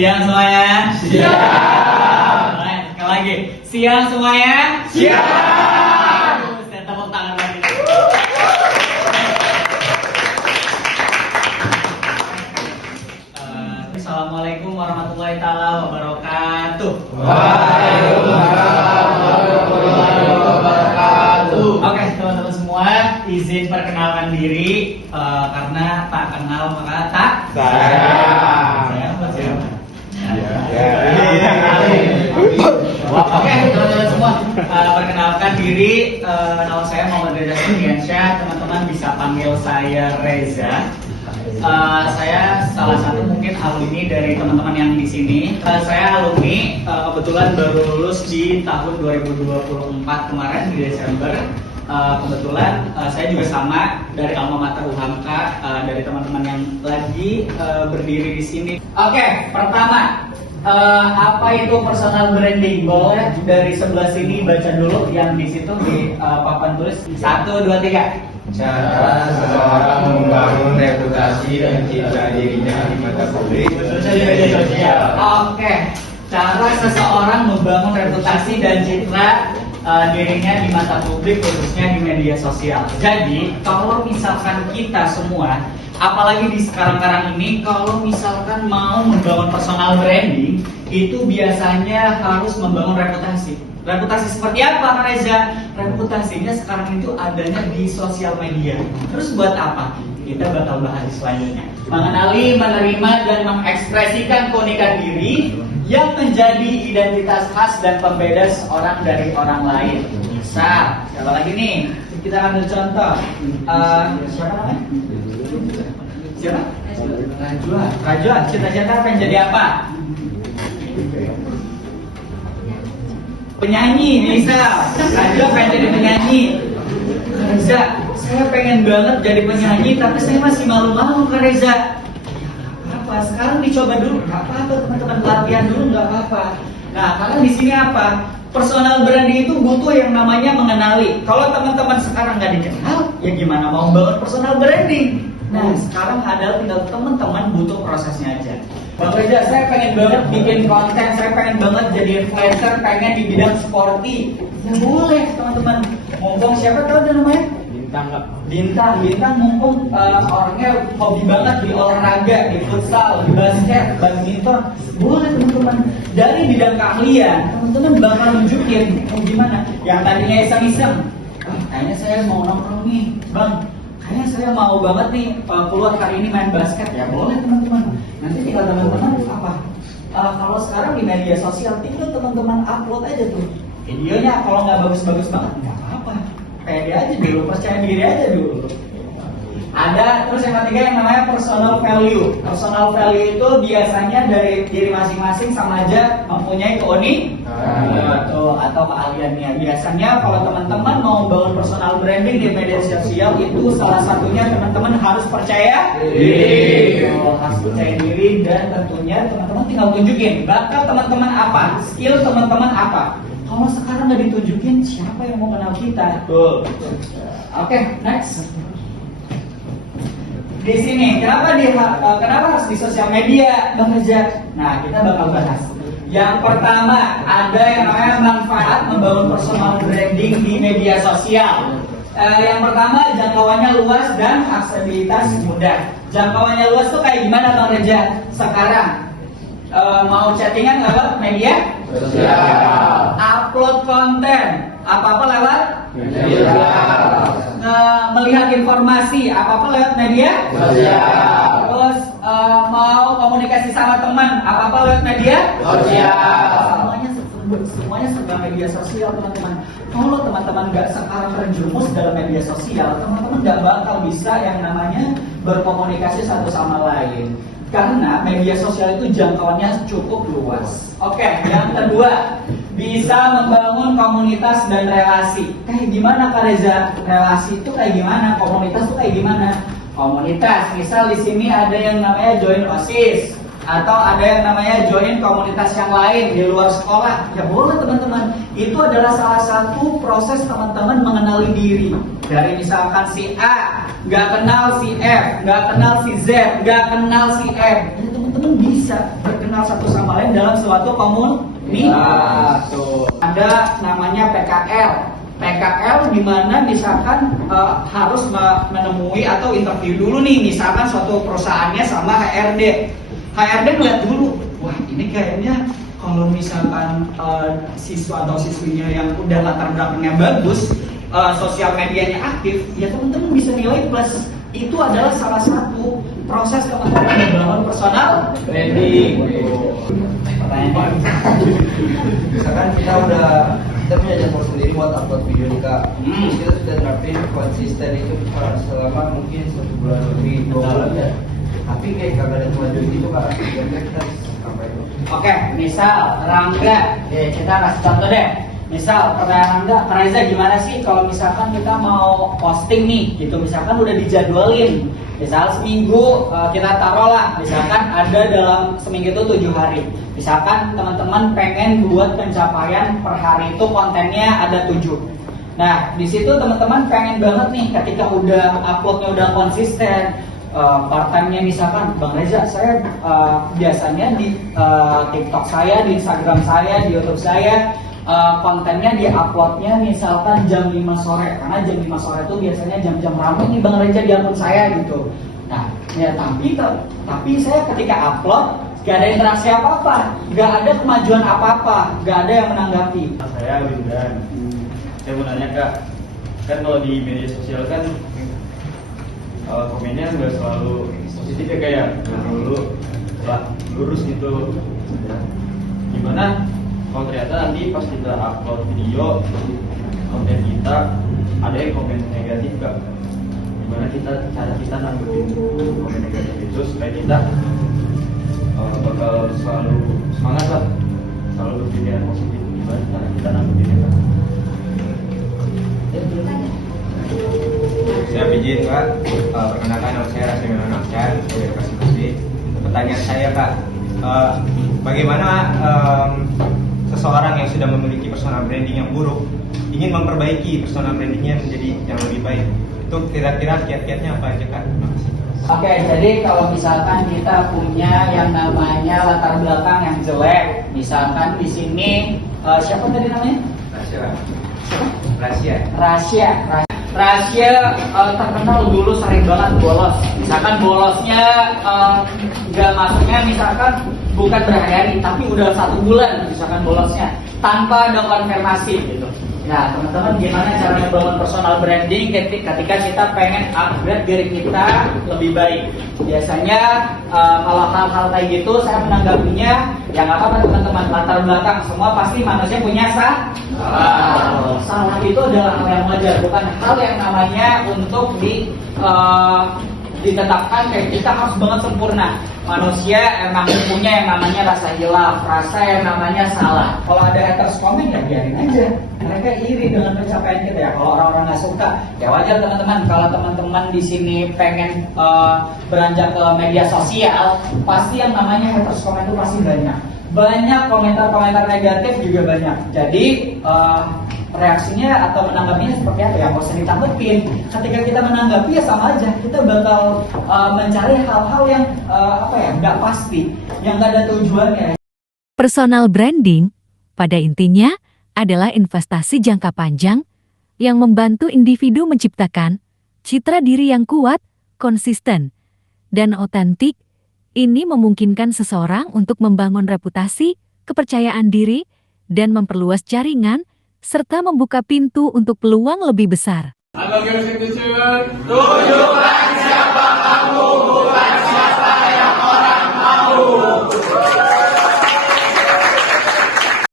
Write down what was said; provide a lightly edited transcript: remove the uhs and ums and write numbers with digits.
Siang semuanya. Siang. Sekali lagi. Siang semuanya. Siang. Saya tepuk tangan lagi. Assalamualaikum warahmatullahi taala wabarakatuh. Waalaikumsalam warahmatullahi wabarakatuh. Oke, teman-teman semua, izin perkenalkan diri karena tak kenal maka tak Saya apa siapa? Oke, teman-teman semua, perkenalkan diri, nama saya Muhammad Reza Setiansyah. Teman-teman bisa panggil saya Reza. Saya salah satu mungkin alumni dari teman-teman yang di sini. Saya alumni kebetulan baru lulus di tahun 2024 kemarin di Desember. Kebetulan saya juga sama dari alma mater UHAMKA, dari teman-teman yang lagi berdiri di sini. Oke, pertama, apa itu personal branding? Boleh dari sebelah sini baca dulu yang di situ di papan tulis. 1, 2, 3. cara seseorang membangun reputasi dan citra dirinya di mata publik. Di media sosial. Oke, cara seseorang membangun reputasi dan citra dirinya di mata publik khususnya di media sosial. Jadi kalau misalkan kita semua, apalagi di sekarang ini, kalau misalkan mau membangun personal branding, itu biasanya harus membangun reputasi. Reputasi seperti apa, Kak Reza? Reputasinya sekarang itu adanya di sosial media. Terus buat apa? Kita bakal bahas selanjutnya. Mengenali, menerima, dan mengekspresikan keunikan diri yang menjadi identitas khas dan pembeda seorang dari orang lain. Misal, siapa lagi nih? Kita ambil contoh. Siapa namanya? Siapa? Rajwa. Cita-cita pengen jadi apa? Penyanyi, misal. Rajwa pengen jadi penyanyi. Reza, saya pengen banget jadi penyanyi, tapi saya masih malu-malu, Kak Reza. Apa? Sekarang dicoba dulu, nggak apa-apa, teman-teman, latihan dulu nggak apa-apa. Nah, karena di sini apa? Personal branding itu butuh yang namanya mengenali. Kalau teman-teman sekarang nggak dikenal, ya gimana mau bangun personal branding? Nah, sekarang adalah tinggal teman-teman butuh prosesnya aja. Bang Reza, saya pengen banget bikin konten, saya pengen banget jadi influencer, pengen di bidang sporty. Ya boleh, teman-teman. Mumpung siapa tahu ada namanya? Bintang mumpung orangnya hobi banget di olahraga, di futsal, di basket, badminton. Boleh teman-teman. Dari bidang keahlian, teman-teman bakal nunjukin gimana. Yang tadinya iseng-iseng, kayaknya saya mau nongkrong nih, Bang. Kayaknya saya mau banget nih keluar hari ini main basket. Ya boleh teman-teman. Nanti tinggal teman-teman apa? Kalau sekarang di media sosial tinggal teman-teman upload aja tuh videonya. Kalau nggak bagus-bagus banget nggak apa-apa. Pede aja dulu, percaya diri aja dulu. Ada terus yang ketiga yang namanya personal value. Personal value itu biasanya dari diri masing-masing sama aja mempunyai keunikan atau keahliannya. Biasanya kalau teman-teman mau bangun personal branding di media sosial itu salah satunya teman-teman harus percaya diri. Harus percaya diri dan tentunya teman-teman tinggal tunjukin bakat teman-teman apa, skill teman-teman apa. Kalau sekarang nggak ditunjukin, siapa yang mau kenal kita? Oke, next. Di sini, kenapa harus di sosial media, Bang Reza? Nah, kita bakal bahas. Yang pertama, ada yang namanya manfaat membangun personal branding di media sosial. Yang pertama, jangkauannya luas dan aksesibilitas mudah. Jangkauannya luas tuh kayak gimana, Bang Reza? Sekarang mau chattingan lewat media sosial, upload konten apa-apa lewat media, melihat informasi apa-apa lewat media sosial, terus mau komunikasi sama teman apa-apa lewat media sosial. Semuanya serba media sosial, teman-teman. Kalau teman-teman nggak sekarang terjerumus dalam media sosial, teman-teman nggak bakal bisa yang namanya berkomunikasi satu sama lain. Karena media sosial itu jangkauannya cukup luas. Oke, yang kedua, bisa membangun komunitas dan relasi. Kayak gimana, Kak Reza? Relasi itu kayak gimana? Komunitas itu kayak gimana? Komunitas, misal di sini ada yang namanya join OSIS atau ada yang namanya join komunitas yang lain di luar sekolah. Ya boleh teman-teman. Itu adalah salah satu proses teman-teman mengenali diri. Dari misalkan si A nggak kenal si F, nggak kenal si Z, nggak kenal si M. Ya teman-teman bisa berkenalan kenal satu sama lain dalam suatu komunitas. Ada namanya PKL. PKL di mana misalkan harus menemui atau interview dulu nih, misalkan suatu perusahaannya sama HRD. HRD ngeliat dulu, wah ini kayaknya kalau misalkan siswa atau siswinya yang udah latar belakangnya bagus, sosial medianya aktif, ya teman-teman bisa nilai plus. Itu adalah salah satu proses teman-teman membangun personal branding. Pertanyaan, Misalkan kita punya jadwal sendiri buat upload video nih kak. Terus kita sudah nerapin konsisten itu selama mungkin 1 bulan lebih, 2 bulan ya. Tapi kayak kagak ada kemajuan gitu kak. Kira-kira kita apa itu? Oke, misal Rangga, kita kasih contoh deh. Misal pertanyaan Rangga, Kak Reza gimana sih kalau misalkan kita mau posting nih, gitu misalkan udah dijadwalin. Misal seminggu kita taruh lah, misalkan ada dalam seminggu itu 7 hari. Misalkan teman-teman pengen buat pencapaian per hari itu kontennya ada 7. Nah, di situ teman-teman pengen banget nih ketika udah uploadnya udah konsisten. Part time-nya misalkan Bang Reza, saya biasanya di TikTok saya, di Instagram saya, di YouTube saya kontennya di uploadnya misalkan jam 5 sore, karena jam 5 sore itu biasanya jam-jam ramai nih Bang Reza di akun saya gitu. Nah, ya tapi saya ketika upload gak ada interaksi apa-apa, gak ada kemajuan apa-apa, gak ada yang menanggapi. Saya Windan. Saya mau nanya kak, kan kalau di media sosial kan komennya nggak selalu positif ya kayak dulu lurus gitu. Gimana kalau ternyata nanti pas kita upload video konten kita ada yang komen negatif kak? Gimana cara kita nanggepin komen negatif itu supaya kita bakal selalu semangat lah, selalu berpikiran positif. Gimana cara kita nanggepinnya kak? Saya izin Pak, perkenalkan nama saya Rasmi Menonaksan, saya kasih kasih. Pertanyaan saya Kak, bagaimana seseorang yang sudah memiliki personal branding yang buruk ingin memperbaiki personal brandingnya menjadi yang lebih baik? Itu kira-kira kiat-kiatnya apa aja Kak? Oke, jadi kalau misalkan kita punya yang namanya latar belakang yang jelek, misalkan di sini siapa tadi namanya? Rasya terkenal dulu sering banget bolos. Misalkan bolosnya nggak masuknya misalkan bukan berhari-hari, tapi udah 1 bulan misalkan bolosnya tanpa ada konfirmasi gitu. Nah teman-teman gimana cara membangun personal branding ketika kita pengen upgrade diri kita lebih baik? Biasanya kalau hal-hal kayak gitu saya menanggapinya yang apa teman-teman, latar belakang semua pasti manusia punya salah itu adalah hal yang wajar, bukan hal yang namanya untuk ditetapkan kayak kita harus banget sempurna. Manusia emang punya yang namanya rasa hilaf, rasa yang namanya salah. Kalau ada haters komen ya biarin aja, mereka iri dengan pencapaian kita ya. Kalau orang-orang nggak suka ya wajar teman-teman. Kalau teman-teman di sini pengen beranjak ke media sosial, pasti yang namanya haters komen itu pasti banyak komentar-komentar negatif juga banyak. Jadi reaksinya atau menanggapinya seperti apa ya, nggak usah ditanggepin. Ketika kita menanggapi ya sama aja, kita bakal mencari hal-hal yang nggak pasti, yang nggak ada tujuannya. Personal branding pada intinya adalah investasi jangka panjang yang membantu individu menciptakan citra diri yang kuat, konsisten, dan otentik. Ini memungkinkan seseorang untuk membangun reputasi, kepercayaan diri, dan memperluas jaringan serta membuka pintu untuk peluang lebih besar. Tunjukkan siapa